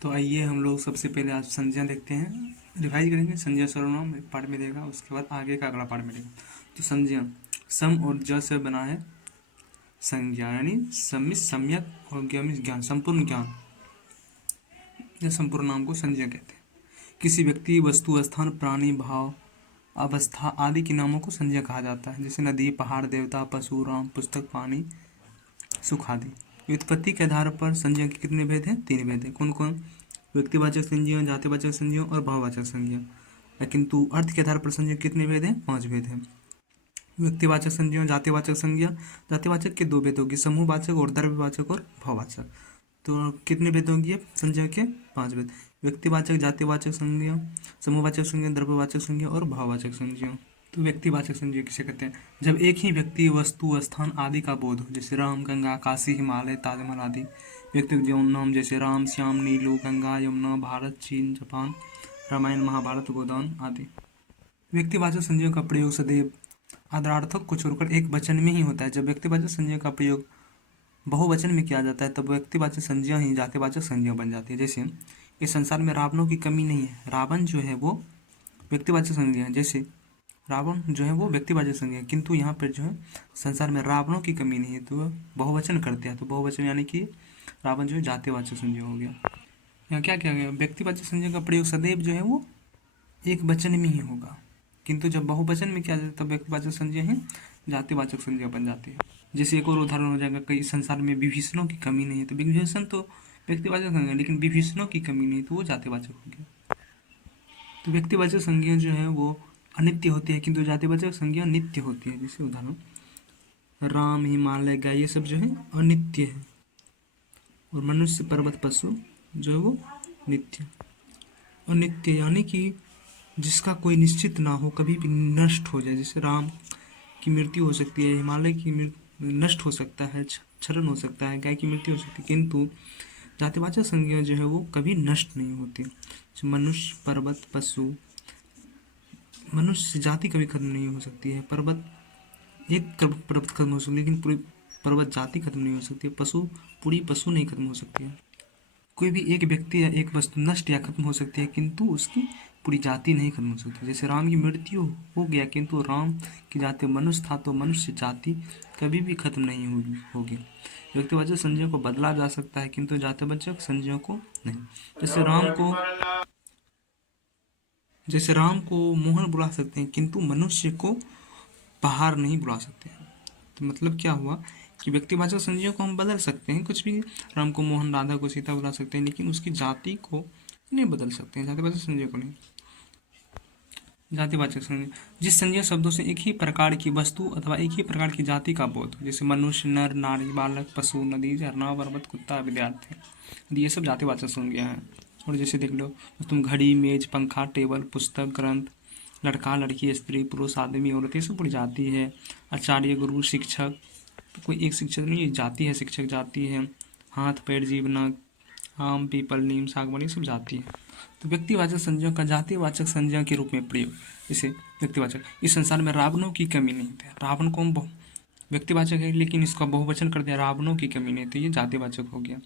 तो आइए हम लोग सबसे पहले आज संज्ञा देखते हैं, रिवाइज करेंगे। संज्ञा सर्वनाम एक पार्ट में देगा, उसके बाद आगे का अगला पार्ट में देगा। तो संज्ञा सम और ज से बना है संज्ञा, यानी सम्मित, सम्यक और ज्ञान, ज्ञान, संपूर्ण ज्ञान या संपूर्ण नाम को संज्ञा कहते हैं। किसी व्यक्ति, वस्तु, स्थान, प्राणी, भाव, अवस्था आदि के नामों को संज्ञा कहा जाता है, जैसे नदी, पहाड़, देवता, पशु, राम, पुस्तक, पानी, सुख आदि। व्युत्पत्ति के आधार पर संज्ञा के कितने भेद हैं? 3 भेद हैं। कौन कौन? व्यक्तिवाचक संज्ञा, जातिवाचक संज्ञा और भाववाचक संज्ञा। किंतु अर्थ के आधार पर संज्ञा कितने भेद हैं? 5 भेद हैं। व्यक्तिवाचक संज्ञा, जातिवाचक संज्ञा, जातिवाचक के 2 भेद होगी, समूहवाचक और द्रव्यवाचक और भाववाचक। तो कितने भेद होंगे संज्ञा के? 5 भेद। व्यक्तिवाचक, जातिवाचक संज्ञा, समूहवाचक संज्ञा, द्रव्यवाचक संज्ञा और भाववाचक संज्ञा। तो व्यक्तिवाचक संज्ञा किसे कहते हैं? जब एक ही व्यक्ति, वस्तु, स्थान आदि का बोध हो, जैसे राम, गंगा, काशी, हिमालय, ताजमहल आदि। व्यक्तिगत जीवन नाम जैसे राम, श्याम, नीलू, गंगा, यमुना, भारत, चीन, जापान, रामायण, महाभारत, गोदान आदि। व्यक्तिवाचक संज्ञा का प्रयोग सदैव आदरार्थक को छोड़कर एक वचन में ही होता है। जब व्यक्तिवाचक संज्ञा का प्रयोग बहुवचन में किया जाता है तब व्यक्तिवाचक संज्ञा ही जातिवाचक संज्ञा बन जाती है। जैसे इस संसार में रावणों की कमी नहीं है, रावण जो है वो व्यक्तिवाचक संज्ञा है। जैसे रावण जो है वो व्यक्तिवाचक संज्ञा है, किंतु यहाँ पर जो है संसार में रावणों की कमी नहीं है, तो वह बहुवचन करते हैं। तो बहुवचन यानी कि रावण जो है जातिवाचक संज्ञा हो गया। यहाँ क्या क्या गया? व्यक्तिवाचक संज्ञा का प्रयोग सदैव जो है वो एक वचन में ही होगा, किंतु जब बहुवचन में किया जाता है तब व्यक्तिवाचक संज्ञा ही जातिवाचक संज्ञा बन जाती है। जैसे एक और उदाहरण हो जाएगा, कई संसार में विभीषणों की कमी नहीं है, तो विभीषण तो व्यक्तिवाचक संज्ञा, लेकिन विभीषणों की कमी नहीं तो वो जातिवाचक हो गया। तो व्यक्तिवाचक संज्ञा जो है वो अनित्य होती है, किंतु जातिवाचक संज्ञा नित्य होती है। जैसे उदाहरण राम, हिमालय, गाय, ये सब जो है अनित्य है, और मनुष्य, पर्वत, पशु जो है वो नित्य। अनित्य यानी कि जिसका कोई निश्चित ना हो, कभी भी नष्ट हो जाए। जैसे राम की मृत्यु हो सकती है, हिमालय की नष्ट हो सकता है, क्षरण हो सकता है, गाय की मृत्यु हो सकती है, किंतु जातिवाचक संज्ञा जो है वो कभी नष्ट नहीं होती। मनुष्य, पर्वत, पशु, मनुष्य जाति कभी खत्म नहीं हो सकती है, पर्वत एक पर्वत खत्म हो सकती है लेकिन पूरी पर्वत जाति खत्म नहीं हो सकती है, पशु पूरी पशु नहीं खत्म हो सकती है। कोई भी एक व्यक्ति या एक वस्तु नष्ट या खत्म हो सकती है, किंतु उसकी पूरी जाति नहीं खत्म हो सकती। जैसे राम की मृत्यु हो गया, किंतु राम की जाति मनुष्य था, तो मनुष्य जाति कभी भी खत्म नहीं होगी। व्यक्तिवाचक संज्ञा को बदला जा सकता है, किंतु जातिवाचक संज्ञा को नहीं। जैसे राम को मोहन बुला सकते हैं, किंतु मनुष्य को पहाड़ नहीं बुला सकते हैं। तो मतलब क्या हुआ कि व्यक्तिवाचक संज्ञा को हम बदल सकते हैं, कुछ भी, राम को मोहन, राधा को सीता बुला सकते हैं, लेकिन उसकी जाति को नहीं बदल सकते हैं, जातिवाचक संज्ञा को नहीं। जातिवाचक संज्ञा जिस संज्ञा शब्दों से एक ही प्रकार की वस्तु अथवा एक ही प्रकार की जाति का बोध, जैसे मनुष्य, नर, नारी, बालक, पशु, नदी, झरना, पर्वत, कुत्ता, विद्यार्थी, ये सब जातिवाचक संज्ञा है। और जैसे देख लो तुम घड़ी, मेज, पंखा, टेबल, पुस्तक, ग्रंथ, लड़का, लड़की, स्त्री, पुरुष, आदमी, औरत, ये सब पूरी जाति है। आचार्य, गुरु, शिक्षक, तो कोई एक शिक्षक नहीं, ये जाति है, शिक्षक जाति है। हाथ, पैर, जीभ, नाक, आम, पीपल, नीम, सागवान, ये सब जाति है। तो व्यक्तिवाचक संज्ञा का जातिवाचक संज्ञा के रूप में प्रयोग। जैसे व्यक्तिवाचक, इस संसार में रावणों की कमी नहीं थी, रावण को हम व्यक्तिवाचक है लेकिन इसका बहुवचन कर दिया, रावणों की कमी नहीं, तो ये जातिवाचक हो गया।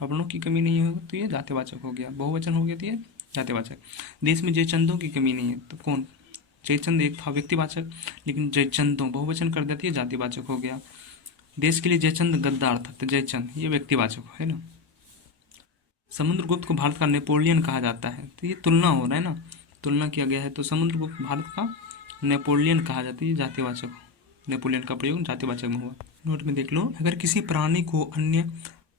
रावणों की कमी नहीं हो तो ये जातिवाचक हो गया, बहुवचन हो गया तो ये जातिवाचक। देश में जयचंदों की कमी नहीं है, तो कौन? जयचंद एक था व्यक्तिवाचक, लेकिन जयचंदों बहुवचन कर देती है, जातिवाचक हो गया। देश के लिए जयचंद गद्दार था, तो जयचंद ये व्यक्तिवाचक है ना। समुद्रगुप्त को भारत का नेपोलियन कहा जाता है, तो ये तुलना हो रहा है ना, तुलना किया गया है, तो समुद्रगुप्त भारत का नेपोलियन कहा जाता है, ये जातिवाचक। नेपोलियन का प्रयोग जातिवाचक में हुआ। नोट में देख लो, अगर किसी प्राणी को अन्य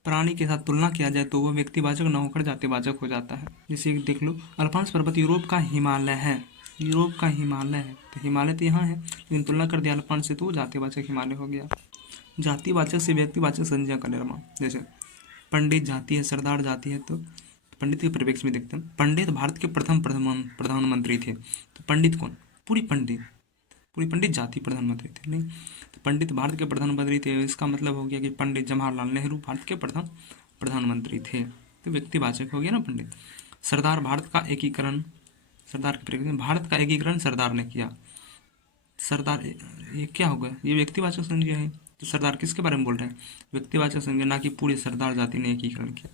प्राणी के साथ तुलना किया जाए तो वह व्यक्तिवाचक न होकर जातिवाचक हो जाता है। जैसे देख लो, अल्पांश पर्वत यूरोप का हिमालय है, यूरोप का हिमालय है, तो हिमालय तो यहाँ है, लेकिन तुलना कर दिया अल्पांश से तो जातिवाचक हिमालय हो गया। जातिवाचक से व्यक्तिवाचक संज्ञा का निर्माण, जैसे पंडित जाति है, सरदार जाति है, तो पंडित के परिप्रेक्ष्य में देखते हैं। पंडित भारत के प्रथम प्रधानमंत्री थे, तो पंडित कौन? पूरी पंडित जाति प्रधानमंत्री थे नहीं, तो पंडित भारत के प्रधानमंत्री थे, इसका मतलब हो गया कि पंडित जवाहरलाल नेहरू भारत के प्रथम प्रधानमंत्री थे, तो व्यक्तिवाचक हो गया ना पंडित। सरदार भारत का एकीकरण, सरदार के परिप्रेक्ष्य में भारत का एकीकरण सरदार ने किया, सरदार ये क्या हो गया? ये व्यक्तिवाचक संज्ञा है। तो सरदार किसके बारे में बोल रहे हैं? व्यक्तिवाचक संज्ञा, ना कि पूरे सरदार जाति ने एकीकरण किया।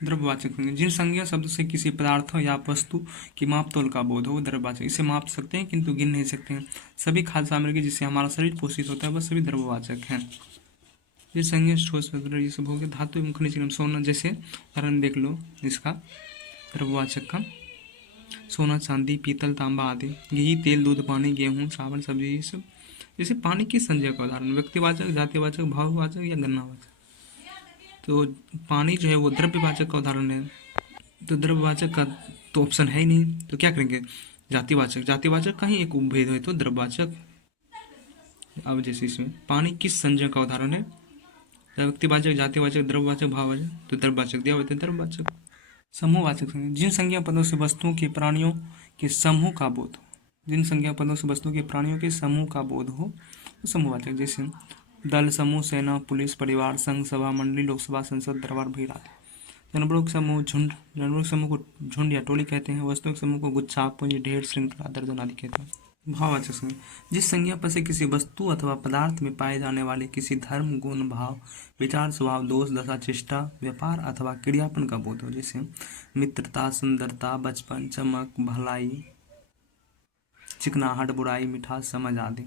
द्रव्यवाचक संज्ञा, जिन संज्ञा शब्द से किसी पदार्थ या वस्तु की माप तोल का बोध हो वो द्रव्यवाचक। इसे माप सकते हैं किंतु गिन नहीं सकते हैं। सभी खाद्य सामग्री जिससे हमारा शरीर पोषित होता है वह सभी द्रव्यवाचक हैं। ये संज्ञा ठोस ये सब हो गया। धातु एवं खनिज एवं सोना, जैसे उदाहरण देख लो इसका द्रव्यवाचक का, सोना चांदी पीतल तांबा आदि। घी तेल दूध पानी गेहूँ चावल सब्जी, ये सब। जैसे पानी की संज्ञा का उदाहरण व्यक्तिवाचक जातिवाचक भाववाचक या गणनावाचक। तो पानी जो है वो द्रव्यवाचक का उदाहरण है। तो द्रव्यवाचक का तो ऑप्शन है ही नहीं, तो क्या करेंगे, जातिवाचक। जातिवाचक का ही एक उपभेद है तो द्रव्यवाचक। अब जैसे इसमें पानी किस संज्ञा का उदाहरण है, व्यक्तिवाचक जातिवाचक द्रव्यवाचक भाववाचक, तो द्रव्यवाचक दिया हुआ है द्रव्यवाचक। समूहवाचक संज्ञा, जिन संज्ञा पदों से वस्तुओं के प्राणियों के समूह का बोध हो, जिन संज्ञा पदों से वस्तुओं के प्राणियों के समूह का बोध हो तो समूहवाचक। जैसे दल समूह सेना पुलिस परिवार संघ सभा मंडली लोकसभा संसद दरबार भीड़ आदि। जानवरों के समूह झुंड, जानवरों के समूह को झुंड या टोली कहते हैं। वस्तुओं के समूह को गुच्छा पुंज ढेर श्रृंखला दर्जन आदि कहते हैं। भाववाचक संज्ञा, जिस संज्ञा पर से किसी वस्तु अथवा पदार्थ में पाए जाने वाले किसी धर्म गुण भाव विचार स्वभाव दोष दशा चेष्टा व्यापार अथवा क्रियापन का बोध हो। जैसे मित्रता सुंदरता बचपन चमक भलाई चिकनाहट बुराई मिठास समझ आदि।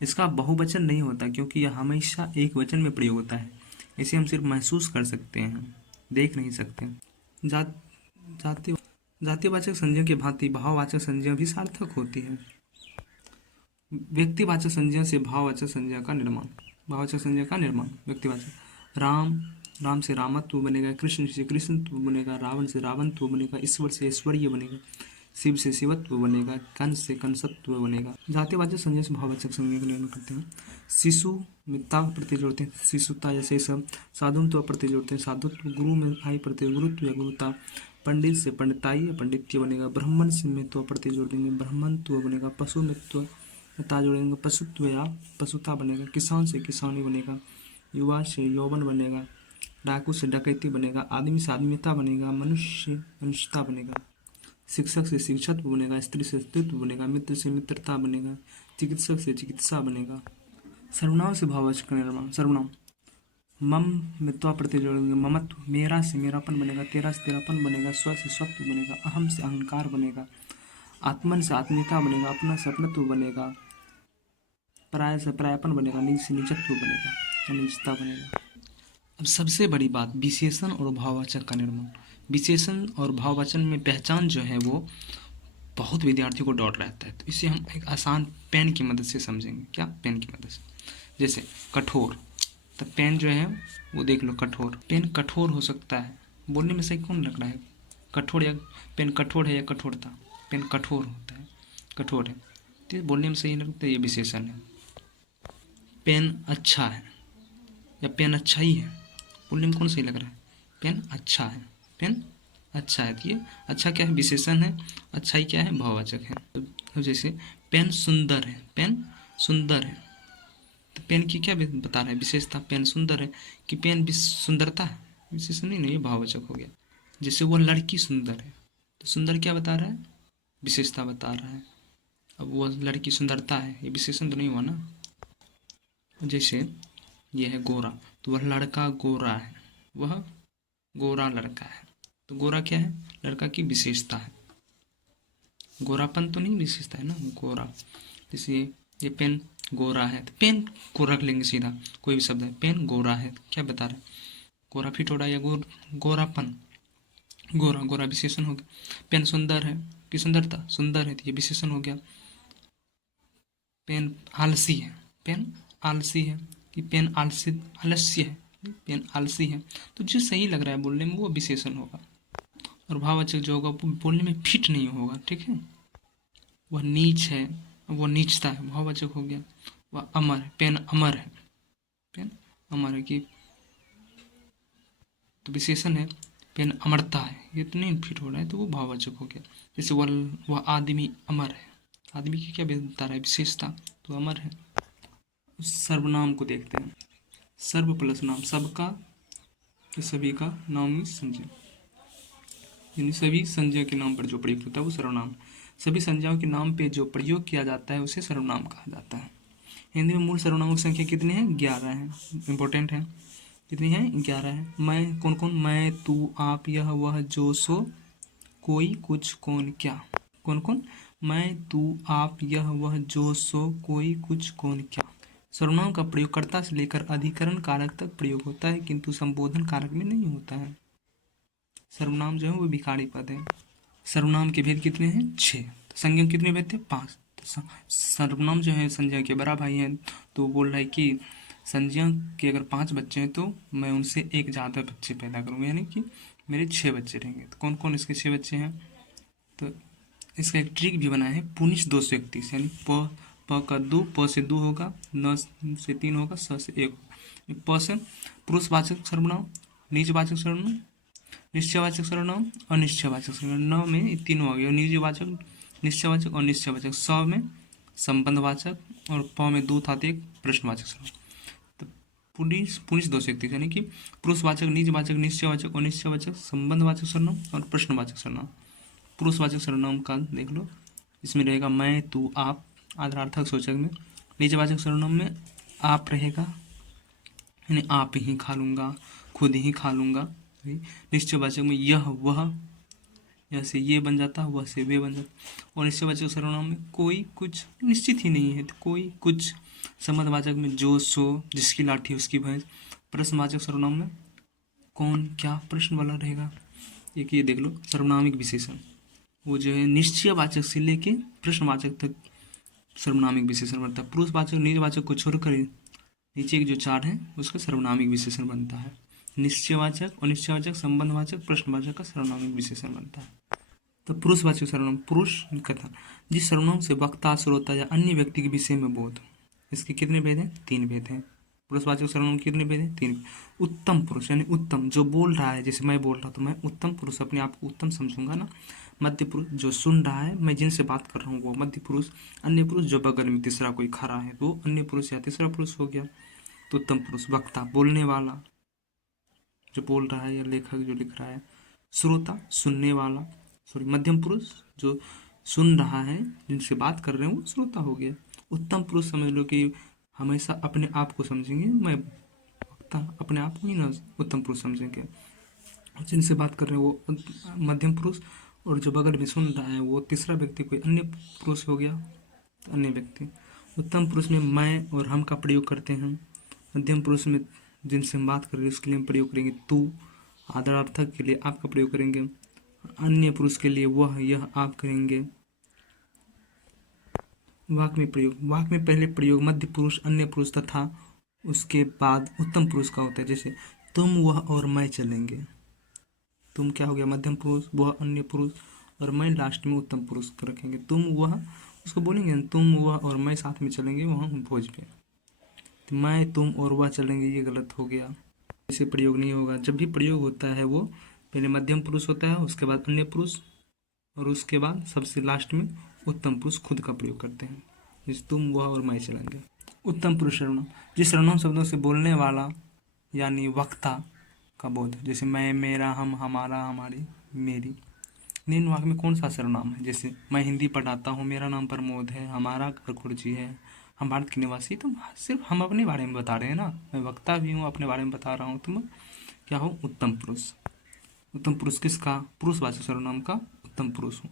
इसका बहुवचन नहीं होता क्योंकि यह हमेशा एक वचन में प्रयोग होता है। इसे हम सिर्फ महसूस कर सकते हैं, देख नहीं सकते। जाति जातिवाचक संज्ञा के भांति भाववाचक संज्ञा भी सार्थक होती है। व्यक्तिवाचक संज्ञा से भाववाचक संज्ञा का निर्माण। भाववाचक संज्ञा का निर्माण व्यक्तिवाचक, राम राम से रामत्व बनेगा, कृष्ण से कृष्णत्व बनेगा, रावण से रावणत्व बनेगा, ईश्वर से ऐश्वर्य बनेगा, शिव से शिवत्व बनेगा, कंस से कंसत्व बनेगा। जातिवाचक संज्ञा से भाववाचक संज्ञा का निर्माण करते हैं। शिशु मिता प्रत्यय जोड़ते हैं, शिशुता या शेषम। साधुत्व प्रत्यय जोड़ते हैं, साधुत्व। गुरु में आई प्रत्यय गुरुत्व या गुरुता। पंडित से पंडिताई या पंडित्य बनेगा। ब्राह्मण से मित्व प्रत्यय जोड़ देंगे, ब्राह्मणत्व बनेगा। पशु मित्व ता जोड़ेंगे, पशुत्व या पशुता बनेगा। किसान से किसानी बनेगा। युवा से यौवन बनेगा। डाकू से डकैती बनेगा। आदमी से आदमीता बनेगा। मनुष्य से मनुष्यता बनेगा। शिक्षक से शिक्षत्व बनेगा। स्त्री से स्त्रीत्व बनेगा। मित्र से मित्रता बनेगा। चिकित्सक से चिकित्सा बनेगा। सर्वनाम से भाववाचक का निर्माण। सर्वनाम मम मित्वा प्रत्यय जोड़ेंगे, ममत्व। मेरा से मेरापन बनेगा। तेरा से तेरापन बनेगा। स्व से स्वत्व बनेगा। अहम से अहंकार बनेगा। आत्मन से आत्मीयता बनेगा। अपना से अपनत्व बनेगा। पराय से परायपन बनेगा। निज से निजत्व बनेगा, निजता बनेगा। अब सबसे बड़ी बात विशेषण और भाववाचक का निर्माण। विशेषण और भाववाचन में पहचान जो है वो बहुत विद्यार्थियों को डाउट रहता है, तो इसे हम एक आसान पेन की मदद से समझेंगे। क्या? पेन की मदद से। जैसे कठोर, तो पेन जो है वो देख लो कठोर। पेन कठोर हो सकता है, बोलने में सही कौन लग रहा है? कठोर या पेन कठोर है या कठोरता? पेन कठोर होता है, कठोर है, तो बोलने में सही लगता है, ये विशेषण है। पेन अच्छा है या पेन अच्छा ही है, बोलने में कौन सही लग रहा है? पेन अच्छा है, पेन अच्छा है, तो ये अच्छा क्या है? विशेषण है। अच्छाई क्या है? भाववाचक है। तो जैसे पेन सुंदर है, पेन सुंदर है, तो पेन की क्या बता रहा है? विशेषता। पेन सुंदर है कि पेन भी सुंदरता है? विशेषण नहीं ना, ये भाववाचक हो गया। जैसे वो लड़की सुंदर है, तो सुंदर क्या बता रहा है? विशेषता बता रहा है। अब वो लड़की सुंदरता है, ये विशेषण तो नहीं हुआ ना। जैसे ये है गोरा, तो वह लड़का गोरा है, वह गोरा लड़का है, तो गोरा क्या है? लड़का की विशेषता है। गोरापन तो नहीं विशेषता है ना, गोरा। जैसे ये पेन गोरा है, तो पेन को रख लेंगे सीधा, कोई भी शब्द है। पेन गोरा है, क्या बता रहा है? गोरा फिट हो रहा है या गोरापन। गोरा, गोरा विशेषण हो गया। पेन सुंदर है कि सुंदरता? सुंदर है, तो ये विशेषण हो गया। पेन आलसी है, पेन आलसी है कि पेन आलस्य है, पेन आलसी है, तो जो सही लग रहा है बोलने में वो विशेषण होगा। और भाववाचक जो होगा वो बोलने में फिट नहीं होगा, ठीक है। वह नीच है, वो नीचता है, भाववाचक हो गया। वह अमर है, पेन अमर है, पेन अमर है कि, तो विशेषण है। पेन अमरता है, ये तो नहीं फिट हो रहा है, तो वो भाववाचक हो गया। जैसे वह आदमी अमर है, आदमी की क्या बता रहा है? विशेषता, तो अमर है। सर्वनाम को देखते हैं। सर्व प्लस नाम, सबका सभी का नाम में संज्ञा, यानी सभी संज्ञा के नाम पर जो प्रयुक्त होता है वो सर्वनाम। सभी संज्ञाओं के नाम पे जो प्रयोग किया जाता है उसे सर्वनाम कहा जाता है। हिंदी में मूल सर्वनामों की संख्या कितनी है? 11 है, इंपॉर्टेंट है। कितनी है? 11 है। मैं कौन कौन? मैं, तू, आप, यह, वह, जो, सो, कोई, कुछ, कौन, क्या। कौन कौन? मैं, तू, आप, यह, वह, जो, सो, कोई, कुछ, कौन, क्या। सर्वनाम का प्रयोग कर्ता से लेकर अधिकरण कारक तक प्रयोग होता है, किंतु संबोधन कारक में नहीं होता है। सर्वनाम जो है वो विकारी पद है। सर्वनाम के भेद कितने हैं? 6। संज्ञा के कितने भेद थे? 5। सर्वनाम जो है संज्ञा के बड़ा भाई है, तो बोल रहा है कि संज्ञा के अगर 5 बच्चे हैं तो मैं उनसे एक ज़्यादा बच्चे पैदा करूँगा, यानी कि मेरे 6 बच्चे रहेंगे। तो कौन कौन इसके 6 बच्चे हैं? तो इसका एक ट्रिक भी बना है, पुनिश 231, यानी प का 2, प से 2 होगा, न से 3 होगा, स से 1 होगा। प से पुरुषवाचक सर्वनाम, निजवाचक सर्वनाम, निश्चयवाचक सर्वनाम, अनिश्चयवाचक सर्वनाम। न में तीनों आ गए, निजवाचक, निश्चयवाचक और निश्चयवाचक। स में संबंधवाचक और प में 2 था तो एक प्रश्नवाचक सर्वनाम। तो पुनिश पुनिश 231, यानी कि पुरुषवाचक, निजवाचक, निश्चयवाचक, अनिश्चयवाचक, संबंधवाचक सर्वनाम और प्रश्नवाचक सर्वनाम। पुरुषवाचक सर्वनाम का देख लो, इसमें रहेगा मैं, तू, आप आदरार्थक सूचक में। निजवाचक सर्वनाम में आप रहेगा, यानी आप ही खा लूँगा, खुद ही खा लूँगा। निश्चयवाचक में यह, वह, यह से ये बन जाता, वह से वे बन जाता। और निश्चयवाचक सर्वनाम में कोई, कुछ निश्चित ही नहीं है, तो कोई, कुछ। संबंधवाचक में जो, सो, जिसकी लाठी उसकी भैंस। प्रश्नवाचक सर्वनाम में कौन, क्या, प्रश्न वाला रहेगा। एक ये देख लो सर्वनामिक विशेषण, वो जो है निश्चयवाचक से लेके प्रश्नवाचक तक सर्वनामिक विशेषण बनता है। पुरुषवाचक, निजवाचक को छोड़कर नीचे के जो 4 हैं उसका सर्वनामिक विशेषण बनता है। निश्चयवाचक, अनिश्चयवाचक, संबंधवाचक, प्रश्नवाचक का सर्वनामिक विशेषण बनता है। तो पुरुषवाचक सर्वनाम, पुरुष कथन, जिस सर्वनाम से वक्ता, श्रोता या अन्य व्यक्ति के विषय में बोध। इसके कितने भेद हैं? 3 भेद हैं। पुरुषवाचक सर्वनाम कितने भेद हैं? 3। उत्तम पुरुष, यानी उत्तम, जो बोल रहा है, जैसे मैं बोल रहा हूँ तो मैं उत्तम पुरुष अपने आप को उत्तम समझूंगा ना। मध्य पुरुष, जो सुन रहा है, मैं जिनसे बात कर रहा हूँ वो मध्य पुरुष। अन्य पुरुष, जो बगल में तीसरा कोई खड़ा है तो अन्य पुरुष या तीसरा पुरुष हो गया। तो उत्तम पुरुष, वक्ता, बोलने वाला जो बोल रहा है या लेखक जो लिख रहा है। श्रोता, सुनने वाला, सॉरी मध्यम पुरुष, जो सुन रहा है, जिनसे बात कर रहे हैं वो श्रोता हो गया। उत्तम पुरुष समझ लो कि हमेशा अपने आप को समझेंगे, मैं वक्ता अपने आप को ही ना उत्तम पुरुष समझेंगे। जिनसे बात कर रहे हैं वो मध्यम पुरुष, और जो बगल में सुन रहा है वो तीसरा व्यक्ति कोई अन्य पुरुष हो गया, अन्य व्यक्ति। उत्तम पुरुष में मैं और हम का प्रयोग करते हैं। मध्यम पुरुष में जिनसे हम बात कर रहे हैं उसके लिए हम प्रयोग करेंगे तू। आदरार्थक के लिए आप का प्रयोग करेंगे। अन्य पुरुष के लिए वह, यह, आप करेंगे। वाक्य में प्रयोग, वाक्य में पहले प्रयोग मध्य पुरुष, अन्य पुरुष तथा उसके बाद उत्तम पुरुष का होता है। जैसे तुम, वह और मैं चलेंगे। तुम क्या हो गया? मध्यम पुरुष, वह अन्य पुरुष, और मैं लास्ट में उत्तम पुरुष को रखेंगे। तुम, वह, उसको बोलेंगे तुम, वह और मैं साथ में चलेंगे वहाँ भोज पे। तो मैं, तुम और वह चलेंगे, ये गलत हो गया, इसे प्रयोग नहीं होगा। जब भी प्रयोग होता है वो पहले मध्यम पुरुष होता है, उसके बाद अन्य पुरुष, और उसके बाद सबसे लास्ट में उत्तम पुरुष खुद का प्रयोग करते हैं। जैसे तुम, वह और मैं चलेंगे। उत्तम पुरुष सर्वनाम, जिस सर्वनाम शब्दों से बोलने वाला यानी वक्ता का बोध, जैसे मैं, मेरा, हम, हमारा, हमारी, मेरी। निम्न वाक्य में कौन सा सर्वनाम है? जैसे मैं हिंदी पढ़ाता हूँ, मेरा नाम प्रमोद है, हमारा घर खुर्जी है, हम भारत के निवासी। तो सिर्फ हम अपने बारे में बता रहे हैं ना, मैं वक्ता भी हूँ, अपने बारे में बता रहा हूँ, तो मैं क्या हूँ? उत्तम पुरुष। उत्तम पुरुष किसका? पुरुषवाचक सर्वनाम का उत्तम पुरुष हूँ।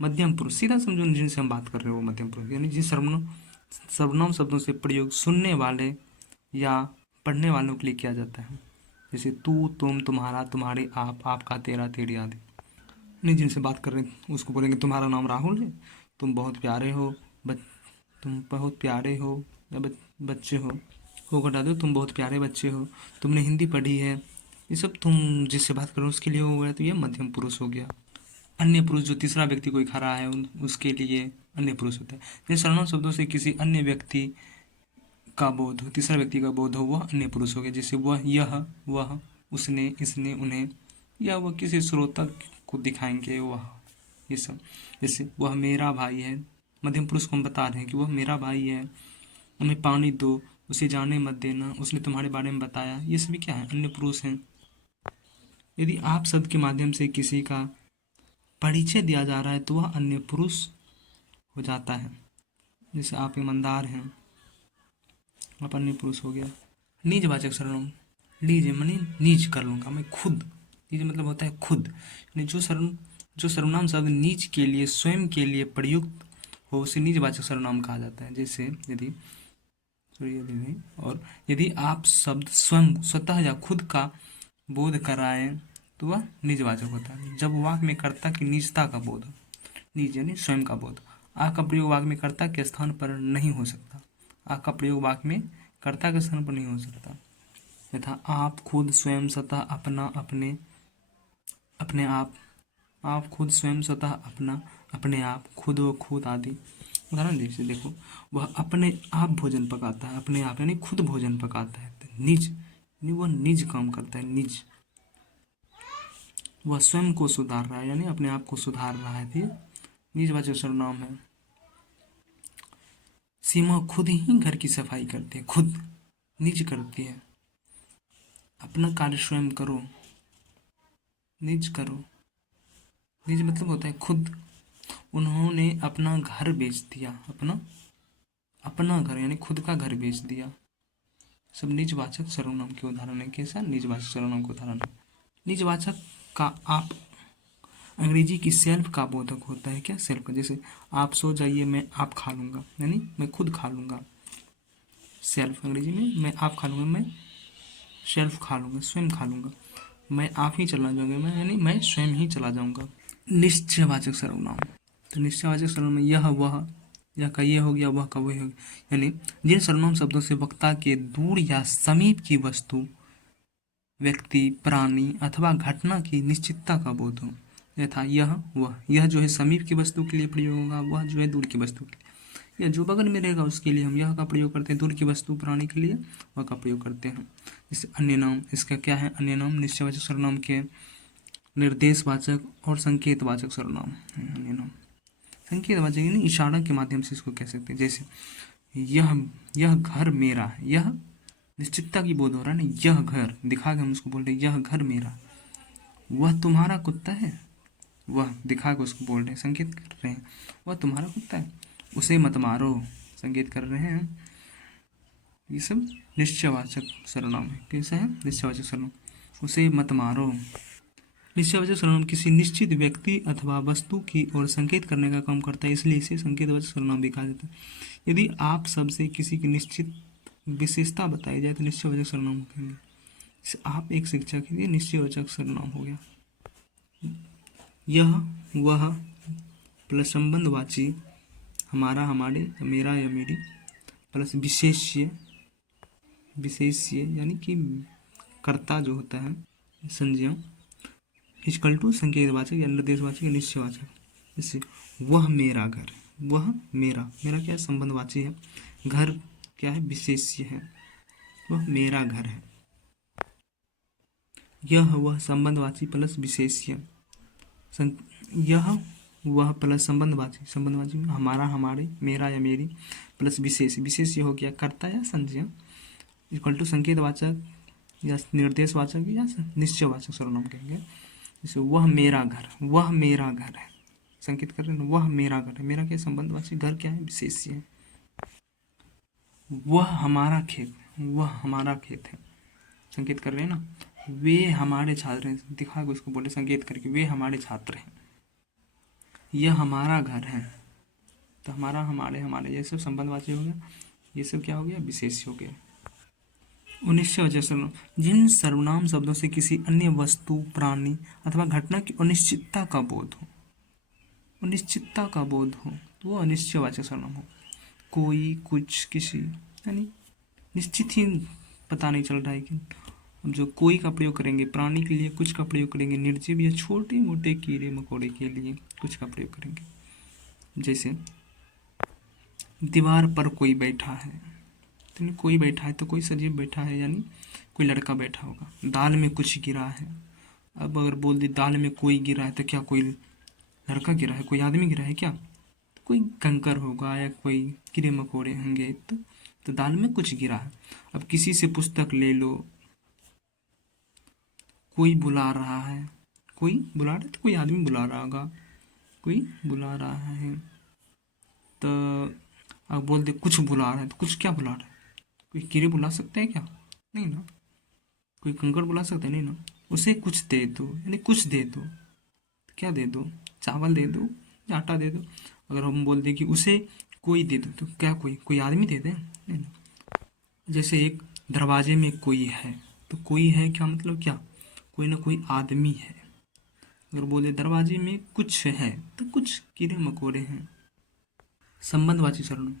मध्यम पुरुष, सीधा समझो जिनसे हम बात कर रहे हो वो मध्यम पुरुष, यानी जिस सर्वनाम शब्दों से प्रयोग सुनने वाले या पढ़ने वालों के लिए किया जाता है। जैसे तू, तुम, तुम्हारा, तुम्हारे, आप, आपका, तेरा, तेरी आदि। नहीं, जिनसे बात कर रहे हैं उसको बोलेंगे तुम्हारा नाम राहुल है, तुम बहुत प्यारे हो, तुम बहुत प्यारे हो, या बच्चे हो घटा दो, तुम बहुत प्यारे बच्चे हो, तुमने हिंदी पढ़ी है। ये सब तुम जिससे बात करो उसके लिए हो गया, तो ये मध्यम पुरुष हो गया। अन्य पुरुष, जो तीसरा व्यक्ति कोई खड़ा है उसके लिए अन्य पुरुष होता है। जैसे सर्वनाम शब्दों से किसी अन्य व्यक्ति का बोध हो, तीसरा व्यक्ति का बोध हो, वह अन्य पुरुष हो गया। जैसे वह, यह, वह, उसने, इसने, उन्हें, या वह किसी श्रोता को दिखाएंगे वह, ये सब। जैसे वह मेरा भाई है, मध्यम पुरुष को हम बता रहे हैं कि वह मेरा भाई है। उन्हें पानी दो, उसे जाने मत देना, उसने तुम्हारे बारे में बताया, ये सभी क्या है? अन्य पुरुष हैं। यदि आप शब्द के माध्यम से किसी का परिचय दिया जा रहा है तो वह अन्य पुरुष हो जाता है। जैसे आप ईमानदार हैं, आप अन्य पुरुष हो गया। निजवाचक सर्वनाम, नीज माने नीज कर लूँगा मैं खुद। नीज मतलब होता है खुद, यानी जो सर्वनाम शब्द नीज के लिए स्वयं के लिए प्रयुक्त हो उसे निजवाचक सर्वनाम कहा जाता है। जैसे यदि और यदि आप शब्द स्वयं स्वतः या खुद का बोध कराएं तो वह निजवाचक होता है। जब वाक्य में कर्ता की निजता का बोध हो, निज यानी स्वयं का बोध, आ का प्रयोग वाक्य में कर्ता के स्थान पर नहीं हो सकता। आ का प्रयोग वाक्य में कर्ता के स्थान पर नहीं हो सकता। यथा आप खुद स्वयं स्वतः अपना अपने अपने आप खुद स्वयं स्वतः अपना अपने आप खुद व खुद आदि। उदाहरण जैसे देखो, वह अपने आप भोजन पकाता है, अपने आप यानी खुद भोजन पकाता है। तो निज वह निज काम करता है, निज। वह स्वयं को सुधार रहा है यानी अपने आप को सुधार रहा है, तो निजवाचक सर्वनाम है। सीमा खुद ही घर की सफाई करती है, खुद निज करती है। अपना कार्य स्वयं करो, निज करो। निज मतलब होता है खुद। उन्होंने अपना घर बेच दिया, अपना घर यानी खुद का घर बेच दिया। सब निजवाचक सर्वनाम के उदाहरण है। कैसा निजवाचक सर्वनाम के उदाहरण है। निजवाचक का आप अंग्रेजी की सेल्फ का बोधक होता है। क्या सेल्फ का, जैसे आप सो जाइए मैं आप खा लूंगा, यानी मैं खुद खा लूंगा। सेल्फ अंग्रेजी में मैं आप खा लूंगा, मैं सेल्फ खा लूंगा, स्वयं खा लूंगा। मैं आप ही चला जाऊंगा, मैं यानी मैं स्वयं ही चला जाऊंगा। निश्चयवाचक सर्वनाम, तो निश्चयवाचक सर्वनाम में यह वह, यह का ये हो गया, वह का वह हो गया, यानी जिन सर्वनाम शब्दों से वक्ता के दूर या समीप की वस्तु, व्यक्ति, प्राणी अथवा घटना की निश्चितता का बोध हो। यथा यह वह, यह जो है समीप की वस्तु के लिए प्रयोग होगा, वह जो है दूर की वस्तु के लिए, या जो बगल में रहेगा उसके लिए हम यह का प्रयोग करते हैं। दूर की वस्तु प्राणी के लिए वह का प्रयोग करते हैं। जैसे अन्य नाम, इसका क्या है, अन्य नाम निश्चयवाचक सर्वनाम के निर्देशवाचक और संकेतवाचक सर्वनाम। अन्य नाम संकेतवाचक यानी इशारा के माध्यम से इसको कह सकते हैं। जैसे यह घर मेरा है, यह निश्चितता की बोध हो रहा है ना, यह घर दिखा के हम उसको बोल रहे हैं यह घर मेरा। वह तुम्हारा कुत्ता है, वह दिखा के उसको बोल रहे हैं, संकेत कर रहे हैं वह तुम्हारा कुत्ता है। उसे मत मारो, संकेत कर रहे हैं। ये सब निश्चयवाचक सर्वनाम है। कैसा है निश्चयवाचक सर्वनाम, उसे मत मारो। निश्चयवाचक सर्वनाम किसी निश्चित व्यक्ति अथवा वस्तु की ओर संकेत करने का काम करता है, इसलिए इसे संकेतवाचक सर्वनाम भी कहा जाता है। यदि आप सबसे किसी की निश्चित विशेषता बताई जाए तो निश्चयवाचक सर्वनाम कहेंगे। आप एक शिक्षक है, निश्चयवाचक सर्वनाम हो गया। यह वह प्लस संबंधवाची हमारा, हमारे, मेरा या मेरी प्लस विशेष्य, विशेष्य यानी कि कर्ता जो होता है, संज्ञा इक्वल टू संकेतवाचक या निर्देशवाचक या निश्चयवाचक। जैसे वह मेरा घर, वह मेरा, मेरा क्या है संबंधवाची है, घर क्या है विशेष्य है, वह मेरा घर है। यह वह संबंधवाची प्लस विशेष्य, यह वह प्लस संबंधवाची, संबंधवाची में हमारा, हमारे, मेरा या मेरी प्लस विशेष, विशेष हो गया कर्ता या संज्ञा इक्वल टू संकेतवाचक या निर्देशवाचक या निश्चयवाचक सर्वनाम कहेंगे। जैसे वह मेरा घर, वह मेरा घर है, संकेत कर रहे हैं वह मेरा घर है। मेरा क्या संबंधवाची, घर क्या है विशेष्य है। वह हमारा खेत, वह हमारा खेत है, संकेत कर रहे हैं ना। वे हमारे छात्र हैं, दिखा के उसको बोले संकेत करके वे हमारे छात्र हैं। यह हमारा घर है, तो हमारा, हमारे, हमारे ये सब संबंधवाची हो गया, ये सब क्या हो गया विशेष हो गया। 19 सर्वनाम, जिन सर्वनाम शब्दों से किसी अन्य वस्तु, प्राणी अथवा घटना की अनिश्चितता का बोध हो, अनिश्चितता का बोध हो तो वो अनिश्चयवाचक सर्वनाम हो। कोई, कुछ, किसी, यानी निश्चित ही पता नहीं चल रहा है कि हम जो कोई का प्रयोग करेंगे प्राणी के लिए, कुछ का प्रयोग करेंगे निर्जीव या छोटे मोटे कीड़े मकोड़े के लिए कुछ का प्रयोग करेंगे। जैसे दीवार पर कोई बैठा है, तो कोई बैठा है तो कोई सजीव बैठा है यानी कोई लड़का बैठा होगा। दाल में कुछ गिरा है, अब अगर बोल दी दाल में कोई गिरा है तो क्या कोई लड़का गिरा है, कोई आदमी गिरा है क्या, कोई कंकर होगा या कोई कीड़े मकोड़े होंगे। तो दाल में कुछ गिरा है। अब किसी से पुस्तक ले लो, कोई बुला रहा है, कोई बुला रहा है तो कोई आदमी बुला रहा होगा, कोई बुला रहा है। तो अब बोल दे कुछ बुला रहा है, तो कुछ क्या बुला रहा है, कोई कीड़े बुला सकते हैं क्या, नहीं ना। कोई कंकड़ बुला सकता है नहीं ना। उसे कुछ दे दो, यानी कुछ दे दो, क्या दे दो, चावल दे दो या आटा दे दो। अगर हम बोल दें कि उसे कोई दे दो, तो क्या कोई आदमी दे दे, नहीं ना। जैसे एक दरवाजे में कोई है, तो कोई है क्या मतलब क्या, कोई ना कोई आदमी है। अगर बोले दरवाजे में कुछ है, तो कुछ कीड़े मकोड़े हैं। संबंधवाची सर्वनाम,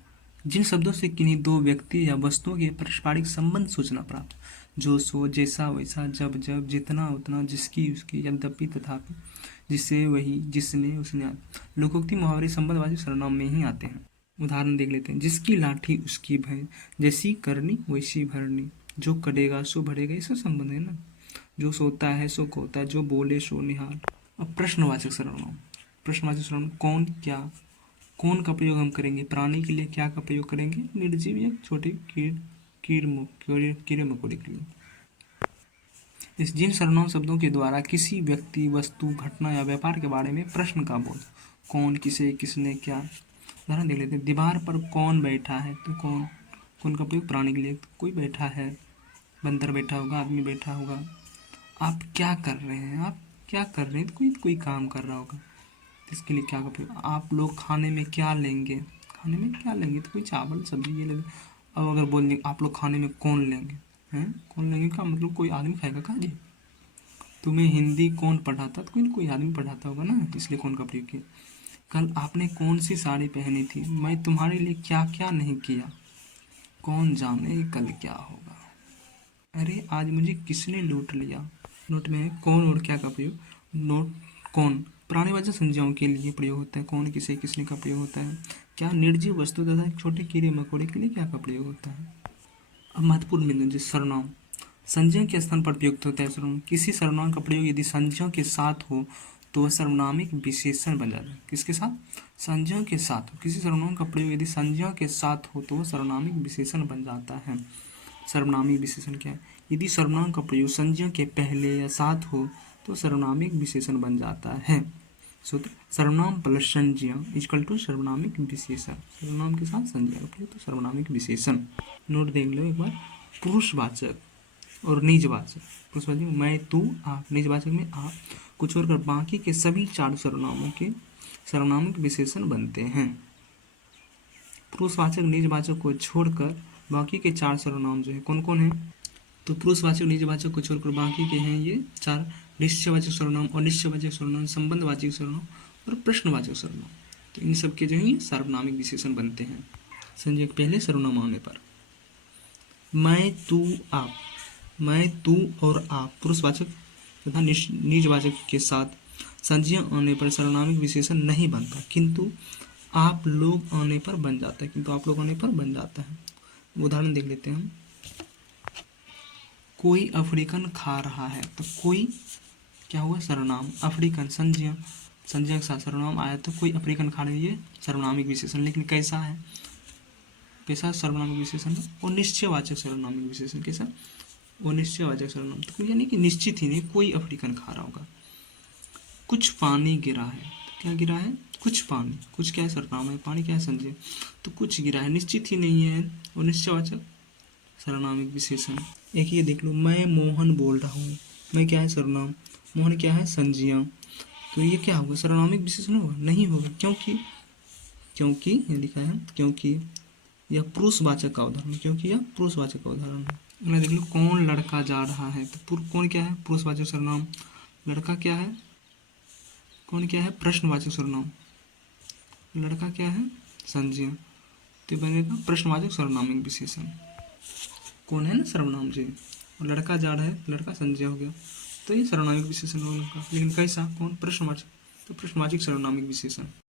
जिन शब्दों से किन्हीं दो व्यक्ति या वस्तुओं के पारस्परिक संबंध सूचना प्राप्त, जो सो, जैसा वैसा, जब जब, जितना उतना, जिसकी उसकी, यद्यपि तथापि, जिसे वही, जिसने उसने आदि। लोकोक्ति मुहावरे संबंधवाची सर्वनाम में ही आते हैं। उदाहरण देख लेते हैं। जिसकी लाठी उसकी भैंस, जैसी करनी वैसी भरनी, जो करेगा सो भरेगा, इसका संबंध है ना। जो सोता है सो खोता, जो बोले सो निहाल। अब प्रश्नवाचक सर्वनाम, प्रश्नवाचक सर्वनाम कौन क्या, कौन का प्रयोग हम करेंगे, प्राणी के लिए क्या का प्रयोग करेंगे, निर्जीव या छोटे कीड़े मकोड़े के लिए। इस जिन सर्वनाम शब्दों के द्वारा किसी व्यक्ति, वस्तु, घटना या व्यापार के बारे में प्रश्न का बोध, कौन, किसे, किसने, क्या। उदाहरण देख लेते हैं। दीवार पर कौन बैठा है, तो कौन, कौन का प्रयोग प्राणी के लिए, तो कोई बैठा है, बंदर बैठा होगा, आदमी बैठा होगा। आप क्या कर रहे हैं, आप क्या कर रहे हैं, तो कोई काम कर रहा होगा, इसके लिए क्या का प्रयोग। आप लोग खाने में क्या लेंगे, खाने में क्या लेंगे, तो कोई चावल सब्जी ये लेंगे। अब अगर बोल दें आप लोग खाने में कौन लेंगे, हैं, कौन लेंगे का मतलब कोई आदमी खाएगा का जी। तुम्हें हिंदी कौन पढ़ाता, तो कोई आदमी पढ़ाता होगा ना, इसलिए कौन का प्रयोग किया। कल आपने कौन सी साड़ी पहनी थी, मैं तुम्हारे लिए क्या क्या नहीं किया, कौन जाने कल क्या होगा। अरे आज मुझे किसने लूट लिया। नोट में है कौन और क्या का प्रयोग। नोट कौन प्राणीवाचक संज्ञाओं के लिए प्रयोग होता है, कौन, किसे, किसने का प्रयोग होता है। क्या निर्जीव वस्तु तथा छोटे कीड़े मकोड़े के लिए क्या का प्रयोग होता है। अब महत्वपूर्ण बिंदु, जैसे सर्वनाम संज्ञा के स्थान पर प्रयुक्त होता है। सर्वनाम, किसी सर्वनाम का प्रयोग यदि संज्ञा के साथ हो तो वह सर्वनामिक विशेषण बन जाता है। किसके साथ, संज्ञा के साथ हो। किसी सर्वनाम का प्रयोग यदि संज्ञा के साथ हो तो वह सर्वनामिक विशेषण बन जाता है। सर्वनामिक विशेषण क्या है, यदि सर्वनाम का प्रयोग संज्ञा के पहले या साथ हो तो सर्वनामिक विशेषण बन जाता है। सूत्र, सर्वनाम प्लस संज्ञा इक्वल टू सर्वनामिक विशेषण। सर्वनाम के साथ संज्ञा का प्रयोग तो सर्वनामिक विशेषण। नोट देख लो एक बार। पुरुषवाचक और निजवाचक, पुरुषवाचक में मैं, तू, आप, निजवाचक में आप को छोड़कर बाकी के सभी चार सर्वनामों के सर्वनामिक विशेषण बनते हैं। पुरुषवाचक निजवाचक को छोड़कर बाकी के चार सर्वनाम जो है कौन कौन है, तो पुरुषवाचक निजवाचक को छोड़कर बाकी के हैं ये चार, निश्चयवाचक सर्वनाम, अनिश्चयवाचक सर्वनाम, संबंधवाचक सर्वनाम और प्रश्नवाचक सर्वनाम। तो इन सब के जो है सार्वनामिक विशेषण बनते हैं संज्ञा के पहले सर्वनाम आने पर। मैं, तू, आप, मैं, तू और आप पुरुषवाचक तथा निजवाचक के साथ संज्ञा आने पर सर्वनामिक विशेषण नहीं बनता, किंतु आप लोग आने पर बन जाता है, किंतु आप लोग आने पर बन जाता है। उदाहरण देख लेते हैं हम। कोई अफ्रीकन खा रहा है, तो कोई क्या हुआ, सर्वनाम, अफ्रीकन संज्ञा, संज्ञा के साथ सर्वनाम आया तो कोई अफ्रीकन खा रही है सर्वनामिक विशेषण, लेकिन कैसा है, कैसा सर्वनामिक विशेषण है, और निश्चयवाचक सर्वनामिक विशेषण कैसा, वो निश्चयवाचक सर्वनाम, तो यानी कि निश्चित ही नहीं कोई अफ्रीकन खा रहा होगा। कुछ पानी गिरा है, तो क्या गिरा है, कुछ पानी, कुछ क्या है सर्वनाम है, पानी क्या है संज्ञा, तो कुछ गिरा है निश्चित ही नहीं है, वो निश्चयवाचक सर्वनामिक विशेषण। एक ये देख लो, मैं मोहन बोल रहा हूँ, मैं क्या है सर्वनाम, मोहन क्या है संज्ञा, तो ये क्या होगा सर्वनामिक विशेषण होगा, नहीं होगा, क्योंकि क्योंकि ये लिखा है क्योंकि यह पुरुषवाचक का उदाहरण, क्योंकि यह पुरुषवाचक का उदाहरण है। मैं देख लो, कौन लड़का जा रहा है, तो कौन क्या है पुरुषवाचक सर्वनाम, लड़का क्या है, कौन क्या है प्रश्नवाचक सर्वनाम, लड़का क्या है संज्ञा, तो बनेगा प्रश्नवाचक सर्वनामिक विशेषण। कौन है ना सर्वनाम जी, और लड़का जा रहा है, लड़का संज्ञा हो गया, तो ये सर्वनामिक विशेषण होगा, लेकिन कैसा, कौन प्रश्नवाचक, तो प्रश्नवाचक सर्वनामिक विशेषण।